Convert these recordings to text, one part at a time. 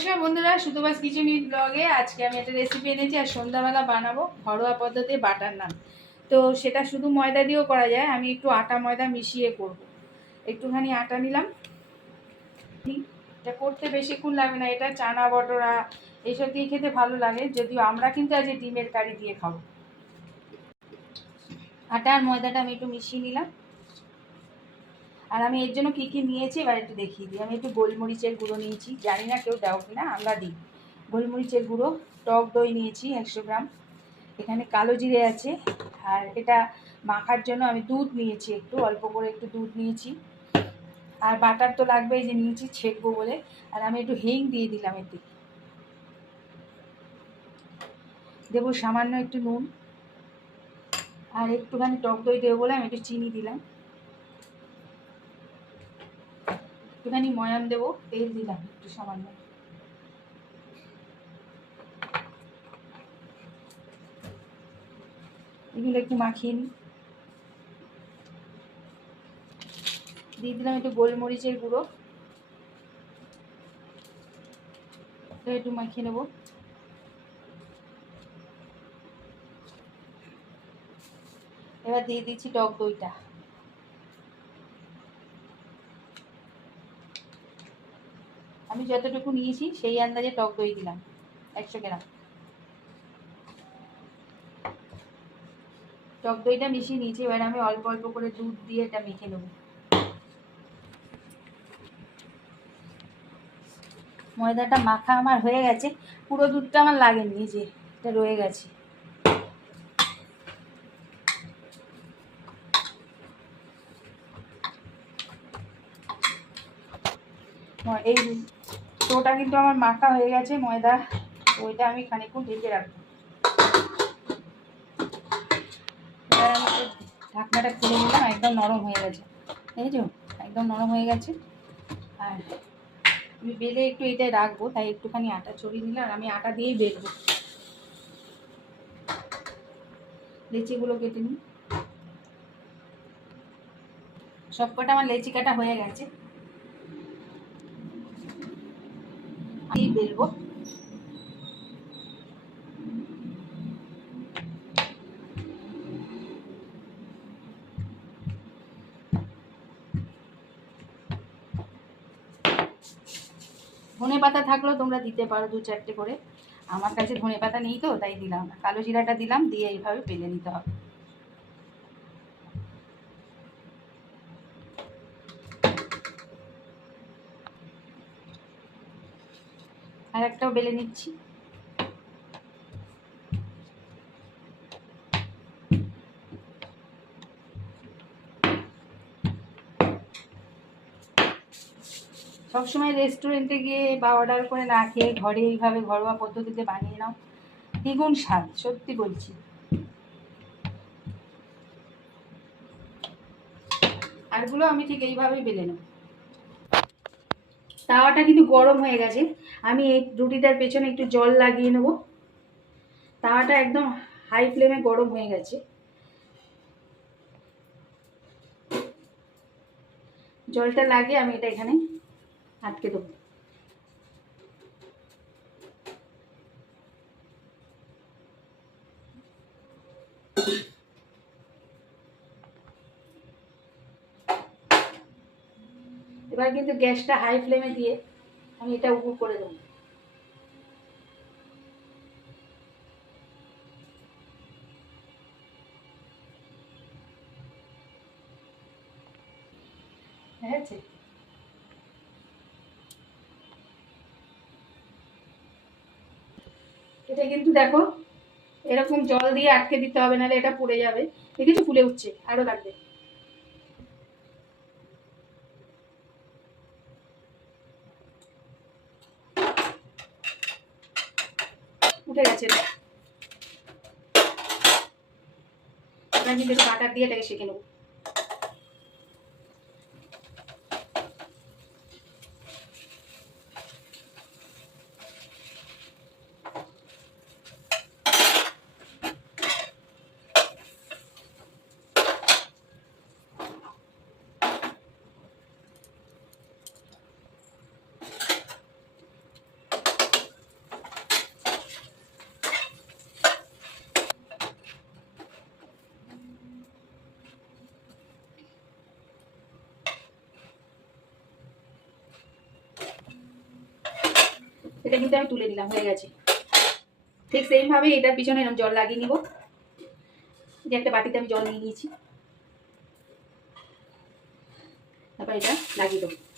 নমস্কার বন্ধুরা, সুতোবাস কিচেন ব্লগে আজকে আমি একটা রেসিপি এনেছি আর সন্ধ্যাবেলা বানাবো ঘরোয়া পদ্ধতি বাটার নান। তো সেটা শুধু ময়দা দিয়েও করা যায়, আমি একটু আটা ময়দা মিশিয়ে করব। একটুখানি আটা নিলাম। এটা করতে বেশিক্ষণ লাগে না, এটা চানা বটরা, এইসব দিয়ে খেতে ভালো লাগে, যদিও আমরা কিন্তু আজ ডিমের কারি দিয়ে খাব। আটা আর ময়দাটা আমি একটু মিশিয়ে নিলাম। আর আমি এর জন্য কী কী নিয়েছি এবার একটু দেখিয়ে দিই। আমি একটু গোলমরিচের গুঁড়ো নিয়েছি। জানি না কেউ দাও কিনা, আমরা দিই। গোলমরিচের গুঁড়ো, টক দই নিয়েছি একশো গ্রাম। এখানে কালো জিরে আছে। আর এটা মাখার জন্য আমি দুধ নিয়েছি একটু, অল্প করে একটু দুধ নিয়েছি। আর বাটার তো লাগবেই যে নিয়েছি ছেঁকবো বলে। আর আমি একটু হিং দিয়ে দিলাম এতে। দেবো সামান্য একটু নুন। আর একটুখানি টক দই দেবো বলে আমি একটু চিনি দিলাম। একটুখানি ময়াম দেবো, তেল দিলাম একটু সামান্য। এগুলো একটু মাখিয়ে দিয়ে দিলাম একটু গোলমরিচের গুঁড়ো। একটু মাখিয়ে নেব। এবার দিয়ে দিচ্ছি টক দইটা। আমি যতটুকু নিয়েছি, সেই আন্দাজে টক দই দিলাম, একশো গ্রাম। টক দইটা মিশিয়ে নিয়েছি, এবার আমি অল্প অল্প করে দুধ দিয়ে এটা মেখে নেব। ময়দাটা মাখা আমার হয়ে গেছে, পুরো দুধটা আমার লাগেনি যে এটা রয়ে গেছে। এই টোটা কিন্তু আমার মাখা হয়ে গেছে, ময়দা। ওইটা আমি খানিকক্ষণ ঢেকে রাখব। ঢাকনাটা খুলে নিলাম, একদম নরম হয়ে গেছে। দেখেছ? একদম নরম হয়ে গেছে। আর আমি বেলে একটু এটাই রাখব, তাই একটুখানি আটা ছড়িয়ে নিলাম, আর আমি আটা দিয়েই বেলবো। লেচিগুলো কেটে নিই। সবকটা আমার লেচি কাটা হয়ে গেছে এই বেলবো। ধনে পাতা থাকলেও তোমরা দিতে পারো দু চারটে করে। আমার কাছে ধনে পাতা নেই তো, তাই দিলাম কালো জিরাটা দিলাম, দিয়ে এইভাবে পেলে নিতে হবে। আর একটাও বেলে নিচ্ছি। সবসময় রেস্টুরেন্টে গিয়ে বা অর্ডার করে না খেয়ে ঘরে এইভাবে ঘরোয়া পদ্ধতিতে বানিয়ে নাও। দ্বিগুণ স্বাদ, সত্যি বলছি। আরগুলো আমি ঠিক এইভাবেই বেলে নেব। তাওয়াটা কিন্তু গরম হয়ে গেছে। আমি এই রুটিটার পেছনে একটু জল লাগিয়ে নেব। তাওয়াটা একদম হাই ফ্লেমে গরম হয়ে গেছে। জলটা লাগিয়ে আমি এটা এখানে আটকে দেবো। এবার কিন্তু গ্যাসটা হাই ফ্লেমে দিয়ে আমি এটা উবু করে দেবো। এটা কিন্তু দেখো, এরকম জল দিয়ে আটকে দিতে হবে, নাহলে এটা পুড়ে যাবে। দেখেছ? ফুলে উঠছে, আরও লাগবে। উঠে গেছে এবার। কিন্তু একটু বাটার দিয়ে এটাকে শিখে নেব। এটা কিন্তু আমি তুলে নিলাম, হয়ে গেছে। ঠিক সেমভাবে এটার পিছনে এরকম জল লাগিয়ে নিব। যে একটা বাটিতে আমি জল নিয়ে নিয়েছি। তারপর এটা লাগিয়ে দেবো।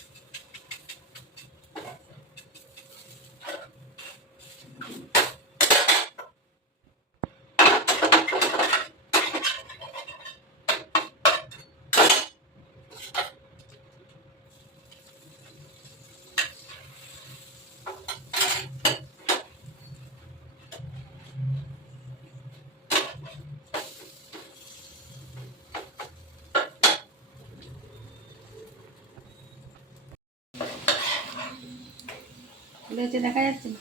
হচ্ছে দেখা যাচ্ছে না?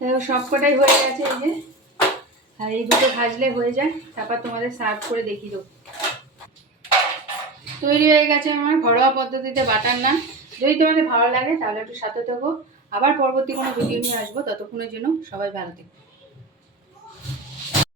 দেখো সবকটাই হয়ে গেছে এই যে। আর এই দুটো ভাজলে হয়ে যায়, তারপর তোমাদের সার্ভ করে দেখিয়ে দেবো। তৈরি হয়ে গেছে আমার ঘরোয়া পদ্ধতিতে বাটার নান। যদি তোমাদের ভালো লাগে তাহলে একটু সাথে থাকো। আবার পরবর্তী কোনো ভিডিও নিয়ে আসব। ততক্ষণের জন্য সবাই ভালো থেকো।